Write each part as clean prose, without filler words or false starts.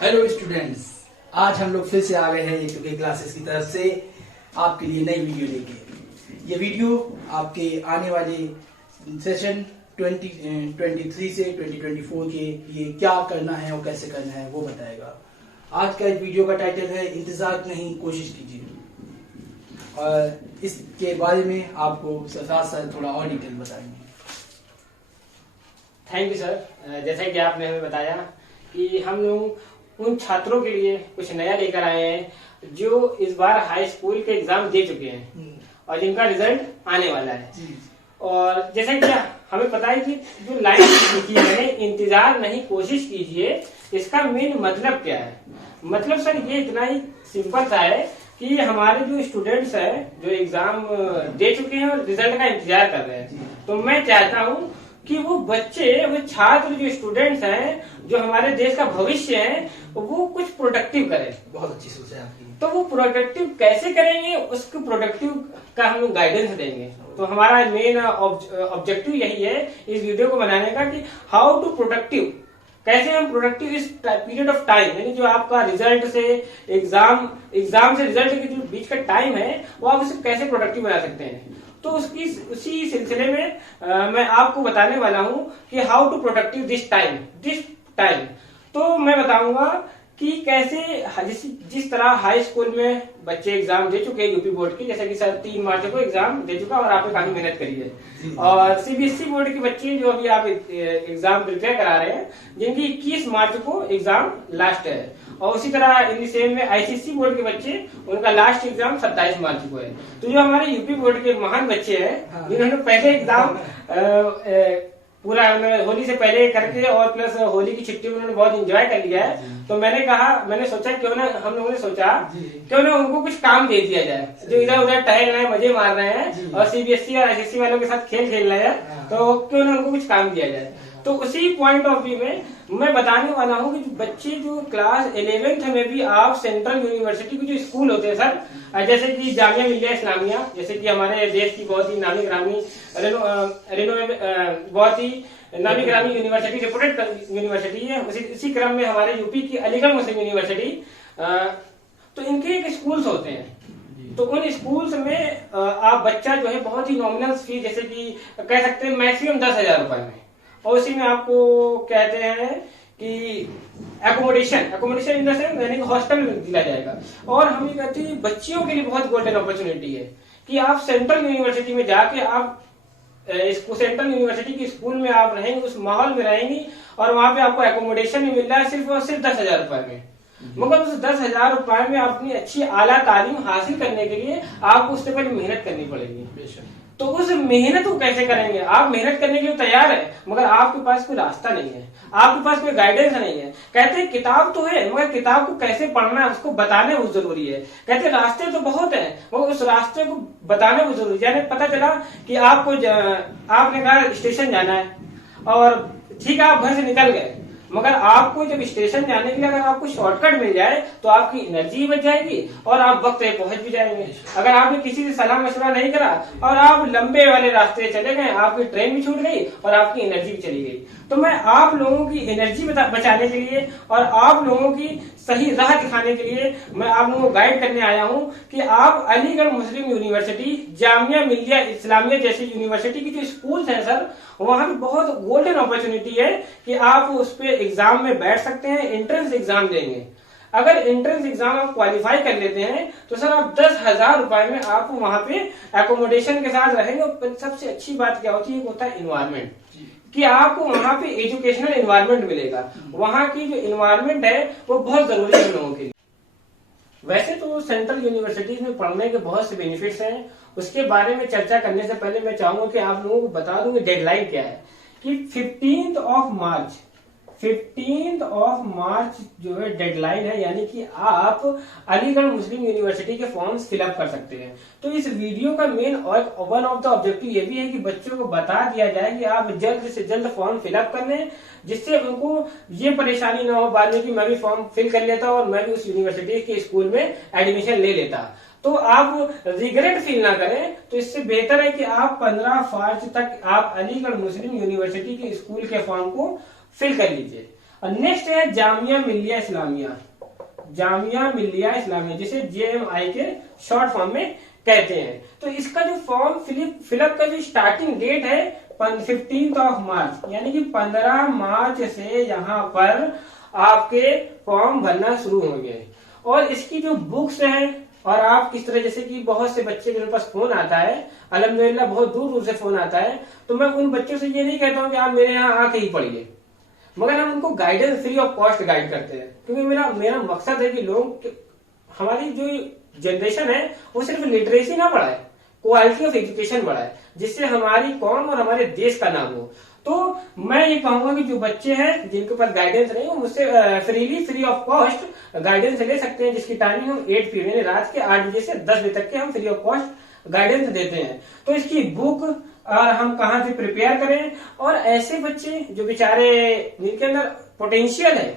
Hello students, आज हम लोग फिर से आ गए हैं A2K क्लासेस की तरफ से आपके लिए नई वीडियो लेके। ये वीडियो आपके आने वाले सेशन 2023 से 2024 के लिए क्या करना है और कैसे करना है वो बताएगा। आज का इस वीडियो का टाइटल है इंतजार नहीं कोशिश कीजिए, और इसके बारे में आपको साथ साथ थोड़ा और डिटेल बताएंगे। Thank you sir. जैसा कि आपने हमें बताया कि हम लोग उन छात्रों के लिए कुछ नया लेकर आए हैं जो इस बार हाई स्कूल के एग्जाम दे चुके हैं और जिनका रिजल्ट आने वाला है। और जैसा कि हमें पता है कि जो लाइन लिखी है इंतजार नहीं कोशिश कीजिए, इसका मेन मतलब क्या है? मतलब सर ये इतना ही सिंपल सा है कि हमारे जो स्टूडेंट्स हैं जो एग्जाम दे चुके हैं और रिजल्ट का इंतजार कर रहे हैं, तो मैं चाहता हूँ कि वो बच्चे, वो छात्र, जो स्टूडेंट्स हैं, जो हमारे देश का भविष्य है, वो कुछ प्रोडक्टिव करें। बहुत अच्छी सोच है आपकी। तो वो प्रोडक्टिव कैसे करेंगे, उसको प्रोडक्टिव का हम लोग गाइडेंस देंगे। तो हमारा मेन ऑब्जेक्टिव यही है इस वीडियो को बनाने का कि हाउ टू प्रोडक्टिव, कैसे हम प्रोडक्टिव इस पीरियड ऑफ टाइम, यानी जो आपका रिजल्ट से एग्जाम से रिजल्ट के जो बीच का टाइम है, वो आप उसे कैसे प्रोडक्टिव बना सकते हैं। तो उसी सिलसिले में मैं आपको बताने वाला हूं कि how to productive this time. तो मैं बताऊंगा कि कैसे जिस तरह हाई स्कूल में बच्चे एग्जाम दे चुके हैं यूपी बोर्ड की, जैसे कि सर 3 मार्च को एग्जाम दे चुका और आपने काफी मेहनत करी है, और सीबीएसई बोर्ड के बच्चे जो अभी आप एग्जाम प्रिपेयर करा रहे हैं, जिनकी 21 मार्च को एग्जाम लास्ट है, और उसी तरह इन सेम में आईसीएसई बोर्ड के बच्चे, उनका लास्ट एग्जाम 27 मार्च को है। तो जो हमारे यूपी बोर्ड के महान बच्चे हैं जिन्होंने पहले एग्जाम पूरा होली से पहले करके और प्लस होली की छुट्टी में उन्होंने बहुत एंजॉय कर लिया है, तो मैंने सोचा क्यों ना हम लोगों ने सोचा क्यों ना उनको कुछ काम दे दिया जाए, जो इधर उधर टहल रहे हैं, मजे मार रहे हैं और सीबीएसई और आईसीएसई वालों के साथ खेल रहे हैं, तो क्यों ना उनको कुछ काम दिया जाए। तो उसी पॉइंट ऑफ व्यू में मैं बताने वाला हूँ कि बच्चे जो क्लास 11th में भी आप सेंट्रल यूनिवर्सिटी के जो स्कूल होते हैं सर, जैसे कि जामिया मिलिया इस्लामिया, जैसे कि हमारे देश की बहुत ही नामी ग्रामी बहुत ही नामी ग्रामी यूनिवर्सिटी, रेपुटेड यूनिवर्सिटी है। इसी क्रम में हमारे यूपी की अलीगढ़ मुस्लिम यूनिवर्सिटी, तो इनके एक स्कूल्स होते हैं। तो उन स्कूल्स में आप बच्चा जो है बहुत ही नॉमिनल फीस, जैसे कि कह सकते हैं मैक्सिमम 10,000 रुपए में, और उसी में आपको कहते हैं कि एकोमोडेशन इन द सेंस, यानी कि हॉस्टल दिया जाएगा। और हम ये कहते हैं बच्चियों के लिए बहुत गोल्डन अपॉर्चुनिटी है कि आप सेंट्रल यूनिवर्सिटी में जाके आप सेंट्रल यूनिवर्सिटी की स्कूल में आप रहेंगे, उस माहौल में रहेंगी, और वहां पे आपको एकोमोडेशन भी मिल रहा है सिर्फ और सिर्फ 10,000 रुपए में। मगर उस 10,000 रुपए में अपनी अच्छी आला तालीम हासिल करने के लिए आपको उससे पहले मेहनत करनी पड़ेगी। तो उस मेहनत को कैसे करेंगे? आप मेहनत करने के लिए तैयार है, मगर आपके पास कोई रास्ता नहीं है, आपके पास कोई गाइडेंस नहीं है। कहते हैं किताब तो है, मगर किताब को कैसे पढ़ना है उसको बताने वो जरूरी है। कहते हैं रास्ते तो बहुत है, मगर उस रास्ते को बताने वो जरूरी है। पता चला कि आपने कहा स्टेशन जाना है, और ठीक है आप घर से निकल गए, मगर आपको जब स्टेशन जाने के लिए अगर आपको शॉर्टकट मिल जाए तो आपकी एनर्जी बच जाएगी और आप वक्त पे पहुंच भी जाएंगे। अगर आपने किसी से सलाह मशवरा नहीं करा और आप लंबे वाले रास्ते चले गए, आपकी ट्रेन भी छूट गई और आपकी एनर्जी भी चली गई। तो मैं आप लोगों की एनर्जी बचाने के लिए और आप लोगों की सही राह दिखाने के लिए मैं आप लोगों को गाइड करने आया हूं कि आप अलीगढ़ मुस्लिम यूनिवर्सिटी, जामिया मिलिया इस्लामिया जैसी यूनिवर्सिटी की जो स्कूल्स हैं सर, वहां भी बहुत गोल्डन अपॉर्चुनिटी है कि आप उस पे एग्जाम में बैठ सकते हैं, एंट्रेंस एग्जाम देंगे। अगर एंट्रेंस एग्जाम आप क्वालिफाई कर लेते हैं तो सर आप 10,000 रुपए में आप वहां पे एकोमोडेशन के साथ रहेंगे। और सबसे अच्छी बात क्या होती है, होता है इन्वायरमेंट, कि आपको वहां पे एजुकेशनल इन्वायरमेंट मिलेगा। वहां की जो इन्वायरमेंट है वो बहुत जरूरी है लोगों के लिए। वैसे तो सेंट्रल यूनिवर्सिटीज में पढ़ने के बहुत से बेनिफिट्स हैं, उसके बारे में चर्चा करने से पहले मैं चाहूंगा कि आप लोगों को बता दूं कि डेडलाइन क्या है, कि 15th ऑफ मार्च जो है डेडलाइन है, यानी कि आप अलीगढ़ मुस्लिम यूनिवर्सिटी के फॉर्म्स फिलअप कर सकते हैं। तो इस वीडियो का main one of the objective ये भी है कि बच्चों को बता दिया जाए कि आप जल्द से जल्द फॉर्म फिलअप कर लें, जिससे उनको ये परेशानी ना हो बाद में कि मैं भी फॉर्म फिल कर लेता और मैं भी उस यूनिवर्सिटी के स्कूल में एडमिशन ले लेता। तो आप रिग्रेट फील ना करें। तो इससे बेहतर है कि आप 15 मार्च तक आप अलीगढ़ मुस्लिम यूनिवर्सिटी के स्कूल के फॉर्म को फिल कर लीजिए। और नेक्स्ट है जामिया मिल्लिया इस्लामिया, जामिया मिल्लिया इस्लामिया, जिसे JMI के शॉर्ट फॉर्म में कहते हैं। तो इसका जो फॉर्म फिलअप का जो स्टार्टिंग डेट है 15 मार्च, यानी कि 15 मार्च से यहाँ पर आपके फॉर्म भरना शुरू होंगे। और इसकी जो बुक्स हैं, और आप किस तरह, जैसे कि बहुत से बच्चे मेरे पास फोन आता है, अल्हम्दुलिल्लाह बहुत दूर दूर से फोन आता है, तो मैं उन बच्चों से ये नहीं कहता हूँ कि आप मेरे यहाँ आके ही पढ़िए, मगर हम उनको guidance free of cost guide करते हैं। क्योंकि मेरा मकसद है कि लोग, हमारी जो जनरेशन है वो सिर्फ लिटरेसी ना बढ़ाए, क्वालिटी ऑफ एजुकेशन बढ़ाए, जिससे हमारी कौम और हमारे देश का नाम हो। तो मैं ये कहूंगा कि जो बच्चे हैं जिनके पास गाइडेंस नहीं, वो मुझसे फ्री ऑफ कॉस्ट गाइडेंस ले सकते हैं, जिसकी टाइमिंग हम 8 PM यानी रात के 8 बजे से 10 बजे तक के हम फ्री ऑफ कॉस्ट गाइडेंस देते हैं। तो इसकी बुक और हम कहाँ से प्रिपेयर करें, और ऐसे बच्चे जो बेचारे जिनके अंदर पोटेंशियल है,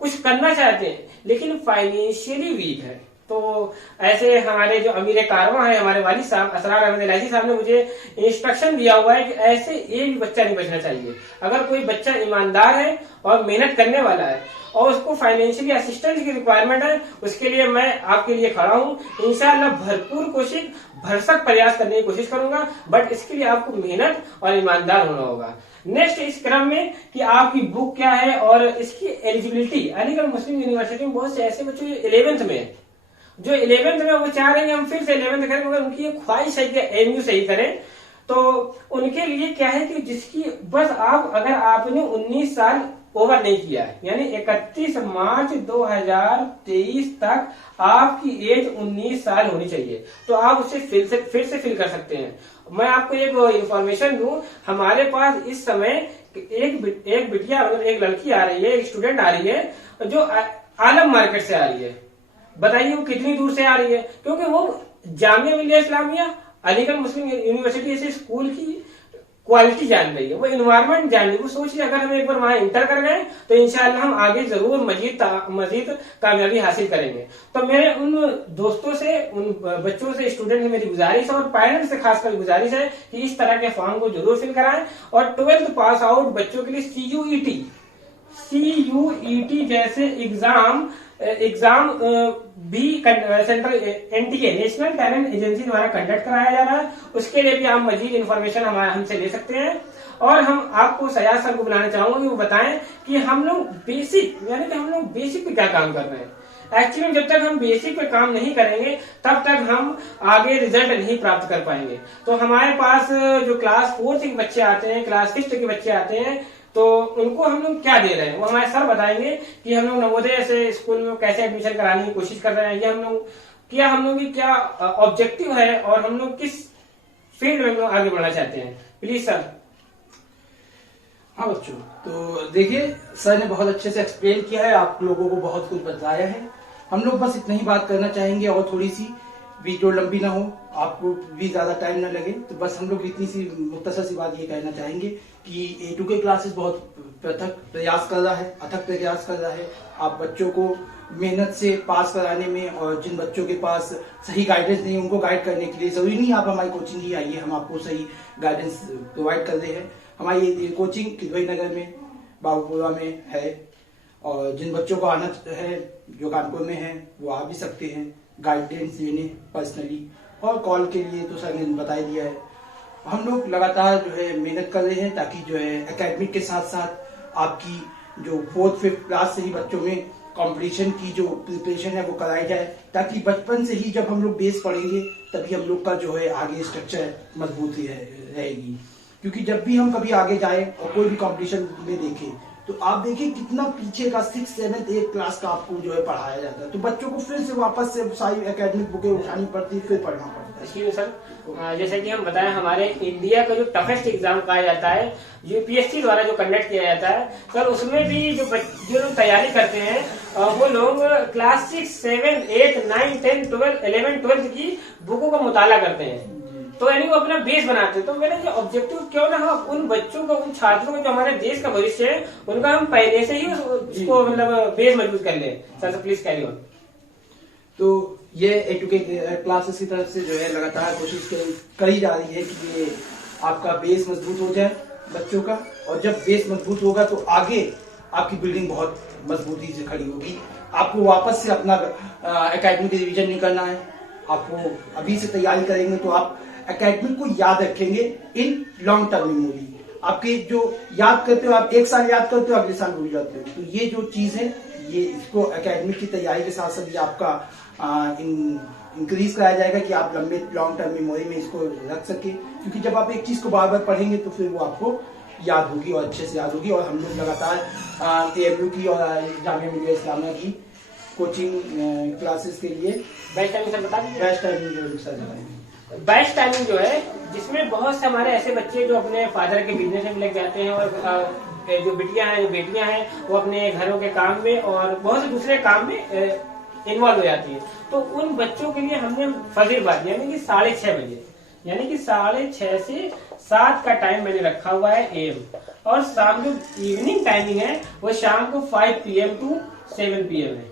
कुछ करना चाहते हैं लेकिन फाइनेंशियली वीक है, तो ऐसे हमारे जो अमीर कारवां है, हमारे वालिद साहब असरार अहमद इलाही साहब ने मुझे इंस्ट्रक्शन दिया हुआ है कि ऐसे एक भी बच्चा नहीं बचना चाहिए। अगर कोई बच्चा ईमानदार है और मेहनत करने वाला है और उसको फाइनेंशियली असिस्टेंस की रिक्वायरमेंट है, उसके लिए मैं आपके लिए खड़ा हूँ। इंशाअल्लाह भरपूर कोशिश, भरसक प्रयास करने की कोशिश करूंगा, बट इसके लिए आपको मेहनत और ईमानदार होना होगा। नेक्स्ट इस क्रम में कि आपकी बुक क्या है और इसकी एलिजिबिलिटी। अलीगढ़ मुस्लिम यूनिवर्सिटी में बहुत से ऐसे बच्चे 11th में, जो 11th में वो चाह रहे हैं हम फिर से 11th करें, मगर उनकी ये ख्वाहिश है कि MU सही करें, तो उनके लिए क्या है कि जिसकी बस आप, अगर आपने 19 साल ओवर नहीं किया है, यानी 31 मार्च 2023 तक आपकी एज 19 साल होनी चाहिए, तो आप उसे फिर से फिल कर सकते हैं। मैं आपको एक इंफॉर्मेशन दूं, हमारे पास इस समय एक बिटिया, मतलब एक लड़की आ रही है, एक स्टूडेंट आ रही है जो आलम मार्केट से आ रही है। बताइए वो कितनी दूर से आ रही है, क्योंकि वो जामिया मिल्लिया इस्लामिया, अलीगढ़ मुस्लिम यूनिवर्सिटी ऐसे स्कूल की क्वालिटी जान रही है, वो इन्वायरमेंट जान रही है। वो सोच रही है अगर हम एक बार वहां इंटर कर गए तो इंशाल्लाह हम आगे जरूर मजीद कामयाबी हासिल करेंगे। तो मेरे उन दोस्तों से, उन बच्चों से, स्टूडेंट से मेरी गुजारिश है, और पेरेंट्स से खासकर गुजारिश है कि इस तरह के फॉर्म को जरूर फिल कराएं। और 12th पास आउट बच्चों के लिए CUET जैसे एग्जाम भी central NTA national talent agency द्वारा कंडक्ट कराया जा रहा है। उसके लिए भी आप मजीद इन्फॉर्मेशन हमसे ले सकते हैं। और हम आपको सयाद सर को बुलाना चाहूंगा कि वो बताएं कि हम लोग बेसिक, यानी कि हम लोग बेसिक पे क्या काम कर रहे हैं। एक्चुअली जब तक हम बेसिक पे काम नहीं करेंगे तब तक हम आगे रिजल्ट नहीं प्राप्त कर पाएंगे। तो हमारे पास जो क्लास 4th के बच्चे आते हैं, क्लास 5th के बच्चे आते हैं, तो उनको हम लोग क्या दे रहे हैं वो हमारे सर बताएंगे कि हम लोग नवोदय से स्कूल में कैसे एडमिशन कराने की कोशिश कर रहे हैं, या हम लोग की क्या ऑब्जेक्टिव है, और हम लोग किस फील्ड में हम लोग आगे बढ़ना चाहते हैं। Please sir. हाँ बच्चों, तो देखिए सर ने बहुत अच्छे से एक्सप्लेन किया है, आप लोगों को बहुत कुछ बताया है। हम लोग बस इतना ही बात करना चाहेंगे, और थोड़ी सी वीडियो लंबी ना हो, आपको भी ज्यादा टाइम ना लगे, तो बस हम लोग इतनी सी मुख्तसर सी बात ये कहना चाहेंगे कि A2K क्लासेस बहुत अथक प्रयास कर रहा है आप बच्चों को मेहनत से पास कराने में, और जिन बच्चों के पास सही गाइडेंस नहीं उनको गाइड करने के लिए। जरूरी नहीं आप हमारी कोचिंग ही आइए, हम आपको सही गाइडेंस प्रोवाइड कर रहे हैं। हमारी ये कोचिंग किदवई नगर में, बाबूपुरा में है, और जिन बच्चों को आना है जो कानपुर में है वो आ भी सकते हैं गाइडेंस लेने पर्सनली, और कॉल के लिए तो सर ने बता ही दिया है। हम लोग लगातार जो है मेहनत कर रहे हैं ताकि जो है एकेडमिक के साथ साथ आपकी जो 4th 5th क्लास से ही बच्चों में कंपटीशन की जो प्रिपरेशन है वो कराई जाए, ताकि बचपन से ही जब हम लोग बेस पढ़ेंगे तभी हम लोग का जो है आगे स्ट्रक्चर मजबूत रहेगी। क्योंकि जब भी हम कभी आगे जाए और कोई भी कंपटीशन में देखें तो आप देखिए कितना पीछे का 6th 7th 8th क्लास का आपको जो है पढ़ाया जाता है, तो बच्चों को फिर से वापस से सारी एकेडमिक बुकें उठानी पड़ती है, फिर पढ़ना पड़ता है। इसलिए सर जैसे कि हम बताएं, हमारे इंडिया का जो टफेस्ट एग्जाम कहा जाता है UPSC द्वारा जो कंडक्ट किया जाता है सर, उसमें भी जो लोग तैयारी करते हैं वो लोग क्लास 6 7 8 9 10 12 11 12 की बुकों का मुताला करते हैं, तो यानी वो अपना बेस बनाते हैं। तो मेरा ये ऑब्जेक्टिव क्यों ना हम उन बच्चों को, उन छात्रों को जो हमारे देश का भविष्य है, उनका हम पहले से ही उसको मतलब बेस मजबूत कर ले। Sir please carry on. तो ये A2K क्लासेस की तरफ से जो है लगातार कोशिश करी जा रही है कि ये आपका बेस मजबूत हो जाए बच्चों का, और जब बेस मजबूत होगा तो आगे आपकी बिल्डिंग बहुत मजबूती से खड़ी होगी। आपको वापस से अपना एकेडमिक रिवीजन नहीं करना है। आपको अभी से तैयारी करेंगे तो आप एकेडमिक को याद रखेंगे इन लॉन्ग टर्म मेमोरी। आपके जो याद करते हो, आप एक साल याद करते हो, अगले साल भूल जाते हो। तो ये जो चीज है, ये इसको एकेडमिक की तैयारी के साथ साथ ये आपका इंक्रीज कराया जाएगा कि आप लंबे लॉन्ग टर्म मेमोरी में इसको रख सके। क्योंकि जब आप एक चीज को बार बार पढ़ेंगे तो फिर वो आपको याद होगी और अच्छे से याद होगी। और हम लोग लगातार AMU की और जामिया मिलिया इस्लामिया की कोचिंग क्लासेस के लिए बेस्ट टाइमिंग सर बता दीजिए। बेस्ट टाइमिंग सर बताएंगे। बेस्ट टाइमिंग जो है, जिसमें बहुत से हमारे ऐसे बच्चे जो अपने फादर के बिजनेस में लग जाते हैं, और जो बिटियां हैं, जो बेटियां हैं, वो अपने घरों के काम में और बहुत से दूसरे काम में इन्वॉल्व हो जाती है। तो उन बच्चों के लिए हमने फजर बाद यानी कि 6:30 बजे, यानी कि 6:30 से 7 का टाइम मैंने रखा हुआ है AM। और शाम जो इवनिंग टाइमिंग है वो शाम को 5 PM टू 7 PM है।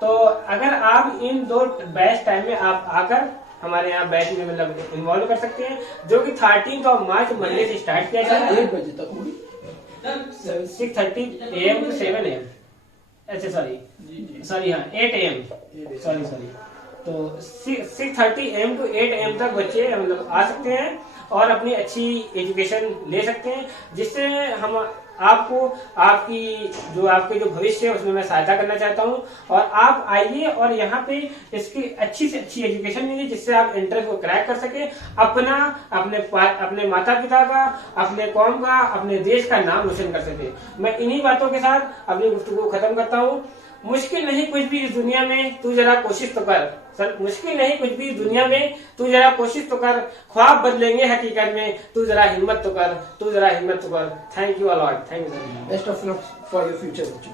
तो अगर आप इन 2 बेस्ट टाइम में आप आकर हमारे यहाँ बैच में मतलब इन्वॉल्व कर सकते हैं, जो कि 13 मार्च मंडे से स्टार्ट किया जाएगा 8 बजे तक होगी, 6:30 AM टू 7 AM। अच्छा सॉरी हाँ 8 AM, सॉरी। तो 6:30 AM टू 8 AM तक बच्चे मतलब आ सकते हैं और अपनी अच्छी एजुकेशन ले सकते हैं, जिससे हम आपको आपके जो भविष्य है उसमें मैं सहायता करना चाहता हूं। और आप आइए और यहाँ पे इसकी अच्छी से अच्छी एजुकेशन लीजिए, जिससे आप एंट्रेंस को क्रैक कर सके, अपने माता पिता का, अपने कौम का, अपने देश का नाम रोशन कर सके। मैं इन्हीं बातों के साथ अपनी गुफ्तगू को खत्म करता हूँ। मुश्किल नहीं कुछ भी इस दुनिया में, तू जरा कोशिश तो कर। सर मुश्किल नहीं कुछ भी इस दुनिया में, तू जरा कोशिश तो कर। ख्वाब बदलेंगे हकीकत में, तू जरा हिम्मत तो कर, तू जरा हिम्मत तो कर। Thank you a lot. Thank you sir. Best of luck for your future बच्चों।